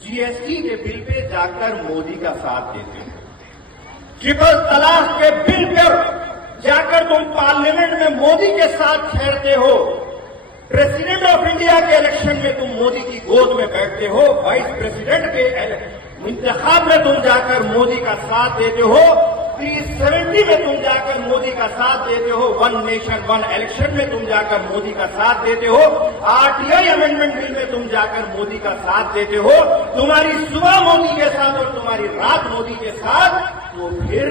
GST के bill pay जाकर मोदी का साथ देते हो, ट्रिपल तलाक के बिल पर जाकर तुम पार्लियामेंट में मोदी के साथ ठहरते हो, प्रेसिडेंट ऑफ इंडिया के इलेक्शन में तुम मोदी की गोद में बैठते हो, वाइस प्रेसिडेंट के इंतखाब में तुम जाकर मोदी का साथ देते हो, 370 में तुम जाकर मोदी का साथ देते हो, वन नेशन वन इलेक्शन में तुम जाकर मोदी का साथ देते हो, आरटीआई अमेंडमेंट बिल में तुम जाकर मोदी का साथ देते हो, तुम्हारी सुबह मोदी के साथ और तुम्हारी रात मोदी के साथ, तो फिर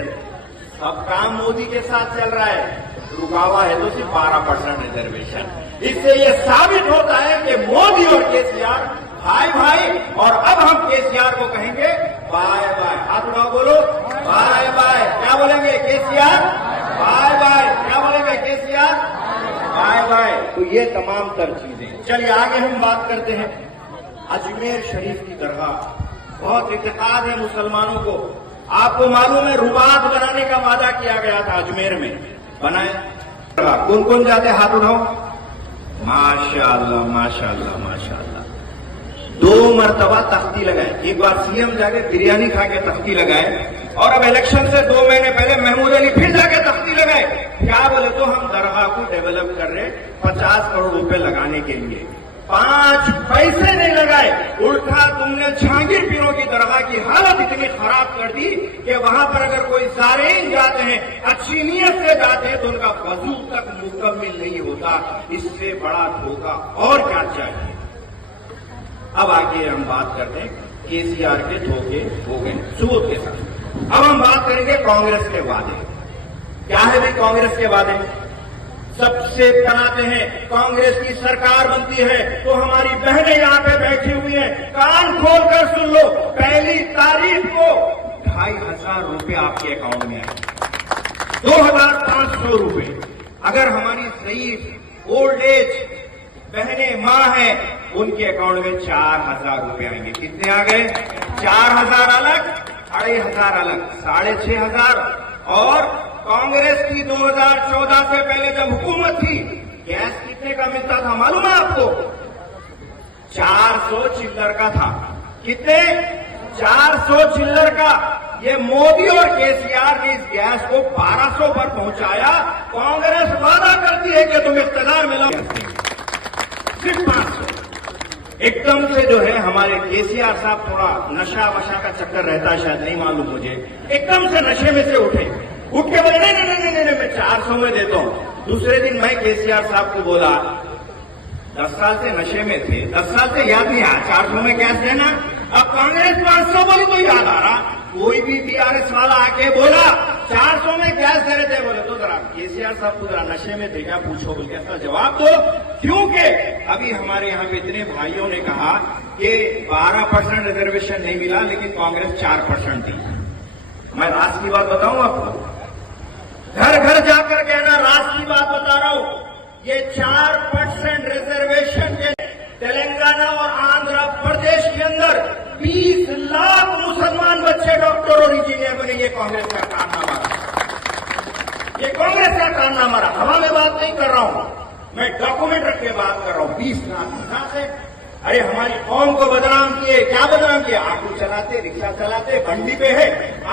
सब काम मोदी के साथ चल रहा है। रुका हुआ है तो सिर्फ 12% रिजर्वेशन। इससे यह साबित होता है कि मोदी और केसीआर भाई भाई, और अब हम केसीआर को कहेंगे बाय बाय। हाथ उठाओ, बोलो बाय बाय। क्या बोलेंगे केसीआर? Bye bye. क्या बोलेंगे केसीआर? Bye bye. तो ये तमाम तर चीजें। चलिए आगे हम बात करते हैं अजमेर शरीफ की दरगाह। बहुत इत्तेकाद है मुसलमानों को। आपको मालूम है रुबात बनाने का वादा किया गया था, अजमेर में बनाए। कौन कौन जाते? हाथ उठाओ। माशाअल्लाह माशाअल्लाह माशाअल्लाह। 2 मरतबा तख्ती लगाए। एक बार सीएम जाके बिरयानी खा के तख्ती लगाए, और अब इलेक्शन से 2 महीने पहले महमूद अली फिर जाके तख्ती लगाए। क्या बोले? तो हम दरगाह को डेवलप कर रहे, 50 करोड़ रुपए लगाने के लिए। 5 पैसे नहीं लगाए, उल्टा तुमने जहांगीर पीरों की दरगाह की हालत इतनी खराब कर दी कि वहां पर अगर कोई ज़ायरीन जाते हैं, अच्छी नीयत से जाते हैं, तो उनका वजू तक मुकम्मल नहीं होता। इससे बड़ा धोखा और क्या चाहिए? अब आगे हम बात करते हैं केसीआर के धोखे हो गए सबूत के साथ। अब हम बात करेंगे कांग्रेस के वादे। क्या है भाई कांग्रेस के वादे? सबसे बनाते हैं कांग्रेस की सरकार बनती है तो हमारी बहनें यहां पे बैठी हुई हैं, कान खोलकर सुन लो, 1 तारीख को 2500 रुपए आपके अकाउंट में आए, 2500 रुपए। अगर हमारी ज़ईफ ओल्ड एज बहनें मां हैं, उनके अकाउंट में 4000 रुपए आएंगे। कितने आ गए? 4000 अलग, 2500 अलग, 6500। और कांग्रेस की 2014 से पहले जब हुकूमत थी, गैस कितने का मिलता था मालूम है आपको? 400 चिल्लर का था। कितने? 400 चिल्लर का। ये मोदी और केसीआर ने इस गैस को 1200 पर पहुंचाया। कांग्रेस वादा करती है कि तुम इख्तियार में लाओ, सिर्फ 500। एकदम से जो है हमारे केसीआर साहब, थोड़ा नशा वशा का चक्कर रहता है शायद, नहीं मालूम मुझे, एकदम से नशे में से उठ के बोले नहीं नहीं नहीं नहीं मैं 400 में देता हूं। दूसरे दिन मैं केसीआर साहब को बोला, 10 साल से नशे में थे, 10 साल से याद नहीं आया 400 में कैश देना। अब कांग्रेस 500 बोली तो याद आ रहा। कोई भी टीआरएस वाला आके बोला 400 में कैश दे रहे थे, बोले तो जरा केसीआर साहब को जरा नशे में थे क्या पूछो, बोल के ऐसा जवाब दो। क्योंकि अभी हमारे यहाँ पे इतने भाइयों ने कहा कि 12% रिजर्वेशन नहीं मिला, लेकिन कांग्रेस 4% दी। मैं राज की बात बताऊं आपको, घर घर जाकर कहना राज की बात बता रहा हूं। ये 4% रिजर्वेशन के तेलंगाना और आंध्र प्रदेश के अंदर 20 लाख मुसलमान बच्चे डॉक्टर और इंजीनियर बने। ये कांग्रेस का कारनामा रहा, ये कांग्रेस का कारनामा रहा। हवा में बात नहीं कर रहा हूं, मैं डॉक्यूमेंट रख के बात कर रहा हूं। 20 लाख कहां से? अरे हमारी कौम को बदनाम किए। क्या बदनाम किया? ऑटो चलाते, रिक्शा चलाते, बंडी पे है।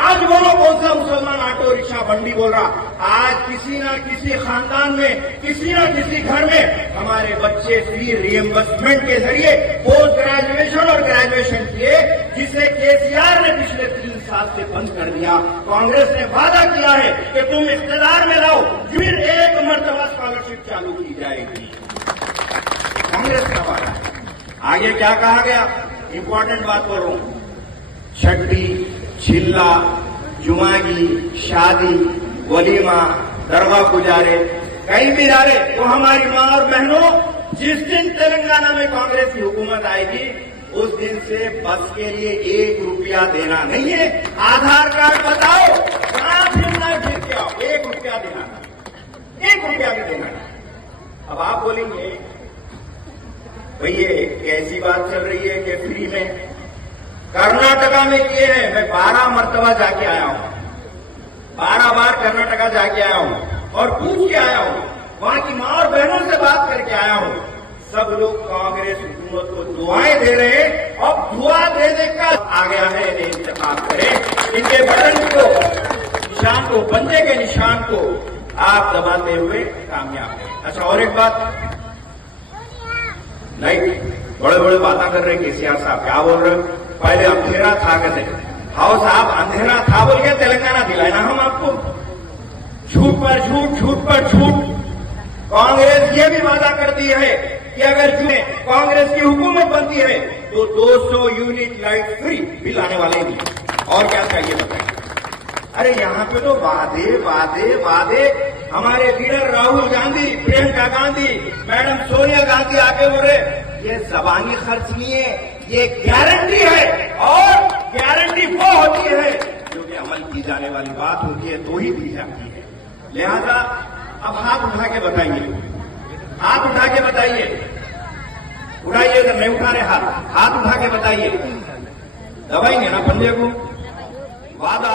आज बोलो कौन सा मुसलमान ऑटो रिक्शा बंडी बोल रहा? आज किसी ना किसी खानदान में, किसी ना किसी घर में हमारे बच्चे फ्री रिएम्बर्समेंट के जरिए पोस्ट ग्रेजुएशन और ग्रेजुएशन किए, जिसे केसीआर ने पिछले 3 साल से बंद कर दिया। कांग्रेस ने वादा किया है कि तुम इख्तियार में लाओ, फिर 1 मरतबा स्कॉलरशिप चालू की जाएगी। कांग्रेस का वादा। आगे क्या कहा गया? इंपॉर्टेंट बात बोल रहा हूं। छठी, चिल्ला, जुमागी, शादी, वलीमा, दरगाह गुजारे, कहीं भी जा रहे तो हमारी मां और बहनों, जिस दिन तेलंगाना में कांग्रेस की हुकूमत आएगी, उस दिन से बस के लिए 1 रुपया देना नहीं है। आधार कार्ड बताओ, कहां फिरना फिर के आओ, 1 रुपया देना, 1 रुपया भी देना नहीं। अब आप बोलेंगे भाई ये कैसी बात चल रही है कि फ्री में? कर्नाटका में किए हैं। मैं 12 मरतबा जाके आया हूं, 12 बार कर्नाटका जाके आया हूं और पूछ के आया हूं, वहां की मां और बहनों से बात करके आया हूं। सब लोग कांग्रेस हुकूमत को दुआएं दे रहे हैं और दुआ दे देकर आ गया है इन्हें इंतखाब करें। इनके बटन को निशान को, पंजे के निशान को आप दबाते हुए कामयाब हैं। अच्छा, और एक बात, नहीं बड़े बड़े बातें कर रहे केसीआर साहब, क्या बोल रहे हो? पहले अंधेरा था कहते, हाउ साहब अंधेरा था बोल के तेलंगाना दिलाए ना हम आपको। झूठ पर झूठ, झूठ पर झूठ। कांग्रेस ये भी वादा करती है कि अगर कांग्रेस की हुकूमत बनती है तो 200 यूनिट लाइट फ्री बिल आने वाले नहीं। और क्या चाहिए बताइए? अरे यहाँ पे तो वादे वादे वादे। हमारे लीडर राहुल गांधी, प्रियंका गांधी, मैडम सोनिया गांधी आके बोले ये जबानी खर्च नहीं है, ये गारंटी है। और गारंटी वो होती है जो कि अमल की जाने वाली बात होती है तो ही दी जाती है। लिहाजा अब हाथ उठा के बताइए, हाथ उठा के बताइए, उठाइए, अगर नहीं उठा रहे हाथ उठा के बताइए, दबाएंगे ना पंजे को? वादा